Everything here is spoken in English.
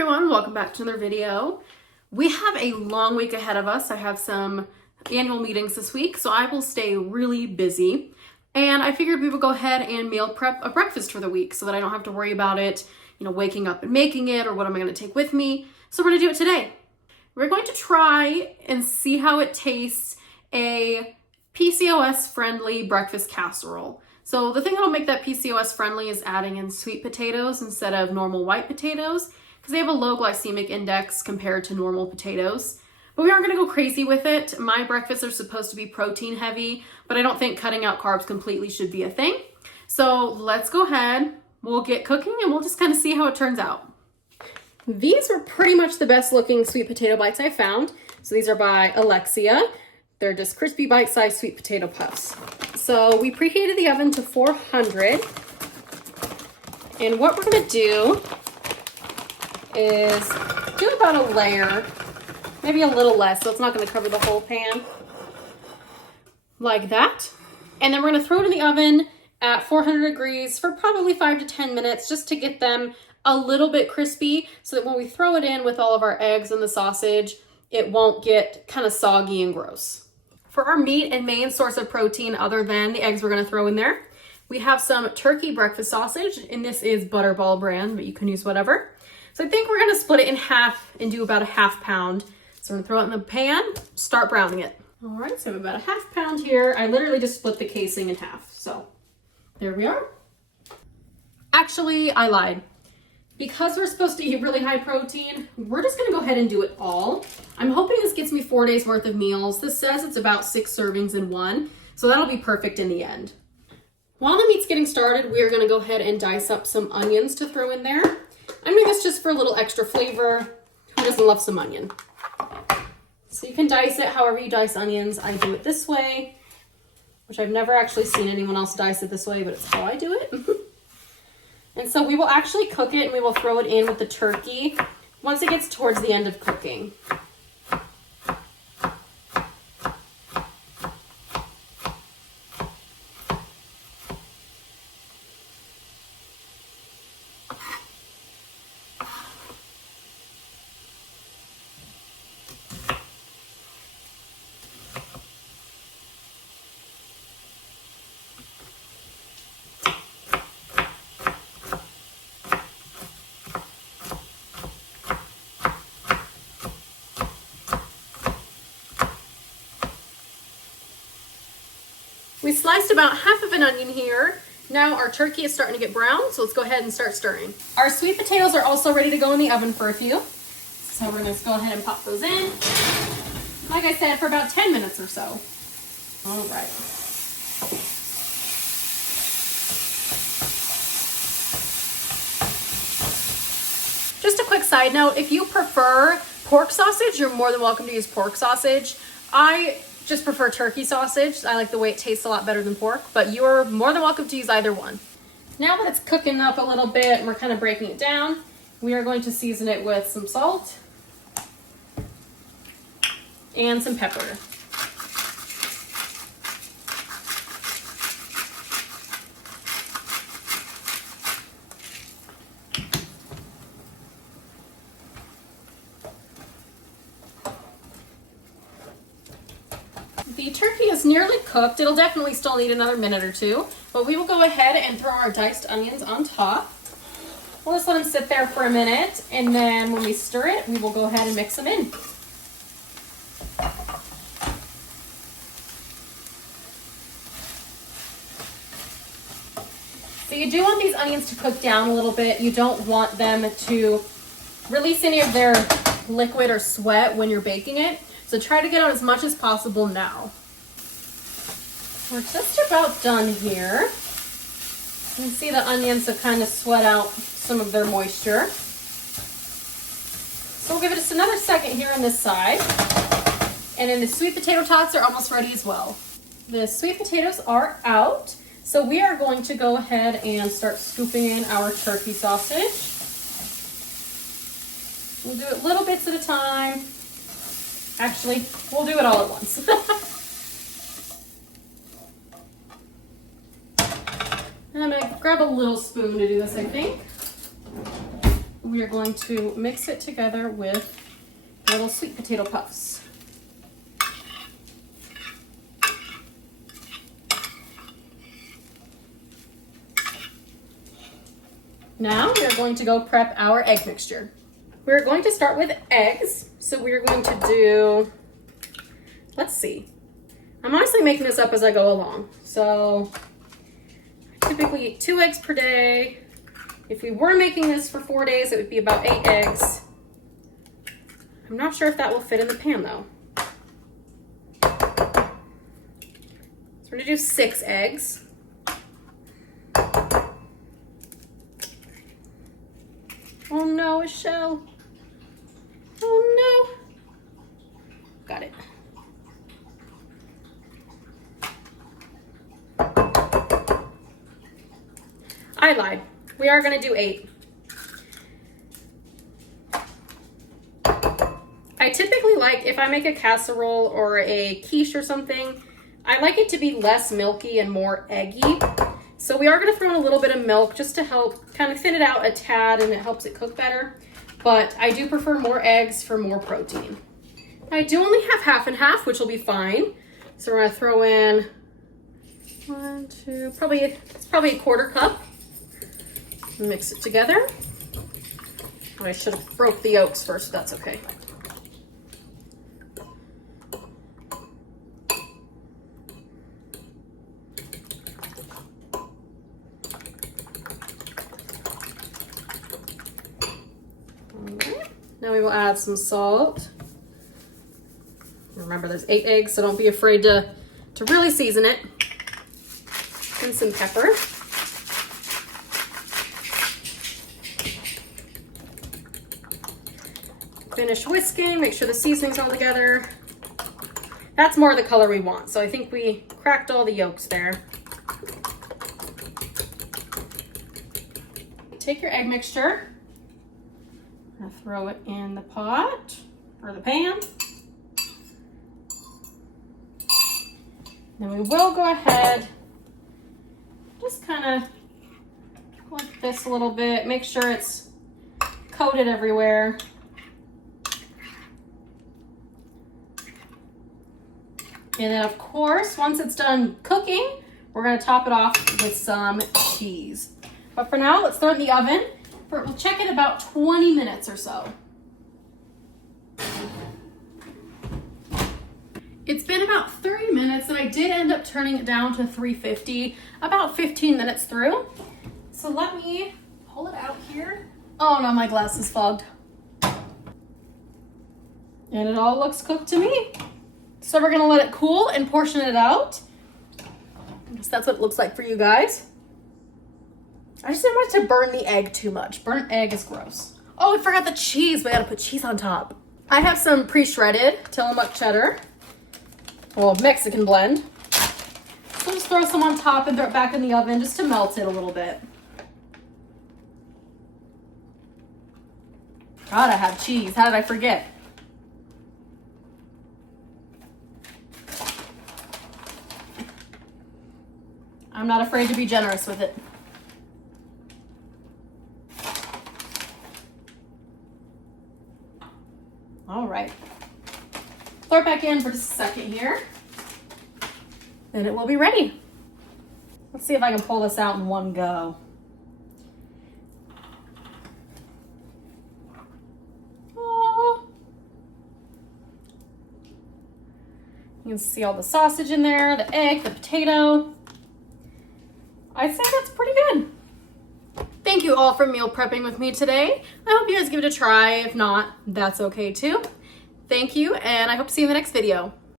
everyone, welcome back to another video. We have a long week ahead of us. I have some annual meetings this week, so I will stay really busy. And I figured we would go ahead and meal prep a breakfast for the week so that I don't have to worry about it, waking up and making it, or what am I going to take with me. So we're going to do it today. We're going to try and see how it tastes, a PCOS friendly breakfast casserole. So the thing that'll make that PCOS friendly is adding in sweet potatoes instead of normal white potatoes, because they have a low glycemic index compared to normal potatoes. But we aren't going to go crazy with it. My breakfasts are supposed to be protein heavy, but I don't think cutting out carbs completely should be a thing. So let's go ahead, we'll get cooking, and we'll just kind of see how it turns out. These were pretty much the best looking sweet potato bites I found. So these are by Alexia. They're just crispy bite-sized sweet potato puffs. So we preheated the oven to 400. And what we're gonna do is do about a layer, maybe a little less, so it's not gonna cover the whole pan, like that. And then we're gonna throw it in the oven at 400 degrees for probably 5 to 10 minutes, just to get them a little bit crispy, so that when we throw it in with all of our eggs and the sausage, it won't get kind of soggy and gross. For our meat and main source of protein, other than the eggs we're gonna throw in there, we have some turkey breakfast sausage, and this is Butterball brand, but you can use whatever. So I think we're gonna split it in half and do about a ½ pound. So we're gonna throw it in the pan, start browning it. All right, so I have about a ½ pound here. I literally just split the casing in half. So there we are. Actually, I lied. Because we're supposed to eat really high protein, we're just gonna go ahead and do it all. I'm hoping this gets me 4 days worth of meals. This says it's about 6 servings in one, so that'll be perfect in the end. While the meat's getting started, we're gonna go ahead and dice up some onions to throw in there. I'm doing this just for a little extra flavor. Who doesn't love some onion? So you can dice it however you dice onions. I do it this way, which I've never actually seen anyone else dice it this way, but it's how I do it. And so we will actually cook it, and we will throw it in with the turkey once it gets towards the end of cooking. We sliced about half of an onion here. Now our turkey is starting to get brown, so let's go ahead and start stirring. Our sweet potatoes are also ready to go in the oven for a few. So we're gonna go ahead and pop those in. Like I said, for about 10 minutes or so. All right. Just a quick side note, if you prefer pork sausage, you're more than welcome to use pork sausage. I just prefer turkey sausage. I like the way it tastes a lot better than pork, but you're more than welcome to use either one. Now that it's cooking up a little bit and we're kind of breaking it down, we are going to season it with some salt and some pepper. The turkey is nearly cooked. It'll definitely still need another minute or two, but we will go ahead and throw our diced onions on top. We'll just let them sit there for a minute, and then when we stir it, we will go ahead and mix them in. So you do want these onions to cook down a little bit. You don't want them to release any of their liquid or sweat when you're baking it. So try to get on as much as possible now. We're just about done here. You can see the onions have kind of sweat out some of their moisture. So we'll give it just another second here on this side. And then the sweet potato tots are almost ready as well. The sweet potatoes are out. So we are going to go ahead and start scooping in our turkey sausage. We'll do it little bits at a time. Actually, we'll do it all at once. And I'm gonna grab a little spoon to do this, I think. we are going to mix it together with little sweet potato puffs. Now we are going to go prep our egg mixture. We're going to start with eggs. So we're going to do, let's see. I'm honestly making this up as I go along. So I typically eat 2 eggs per day. If we were making this for 4 days, it would be about 8 eggs. I'm not sure if that will fit in the pan though. So we're gonna do 6 eggs. Oh no, a shell. Oh no. Got it. I lied. We are gonna do 8. I typically like, if I make a casserole or a quiche or something, I like it to be less milky and more eggy. So we are gonna throw in a little bit of milk just to help kind of thin it out a tad, and it helps it cook better. But I do prefer more eggs for more protein. I do only have half and half, which will be fine. So we're gonna throw in 1, 2, it's probably a 1/4 cup. Mix it together. I should have broke the yolks first, but that's okay. Now we will add some salt. Remember, there's 8 eggs, so don't be afraid to really season it. And some pepper. Finish whisking, make sure the seasoning's all together. That's more the color we want, so I think we cracked all the yolks there. Take your egg mixture. Throw it in the pot or the pan. Then we will go ahead, just kind of like this a little bit, make sure it's coated everywhere. And then of course, once it's done cooking, we're gonna top it off with some cheese. But for now, let's throw it in the oven. We'll check it about 20 minutes or so. It's been about 30 minutes and I did end up turning it down to 350 about 15 minutes through. So let me pull it out here. Oh no, my glass is fogged. And it all looks cooked to me. So we're gonna let it cool and portion it out. I guess that's what it looks like for you guys. I just didn't want it to burn the egg too much. Burnt egg is gross. Oh, I forgot the cheese. We gotta put cheese on top. I have some pre-shredded Tillamook cheddar. Well, Mexican blend. So just throw some on top and throw it back in the oven just to melt it a little bit. God, I have cheese. How did I forget? I'm not afraid to be generous with it. All right. Throw it back in for just a second here. Then it will be ready. Let's see if I can pull this out in one go. Oh. You can see all the sausage in there, the egg, the potato. I'd say that's pretty good. Thank you all for meal prepping with me today. I hope you guys give it a try. If not, that's okay too. Thank you, and I hope to see you in the next video.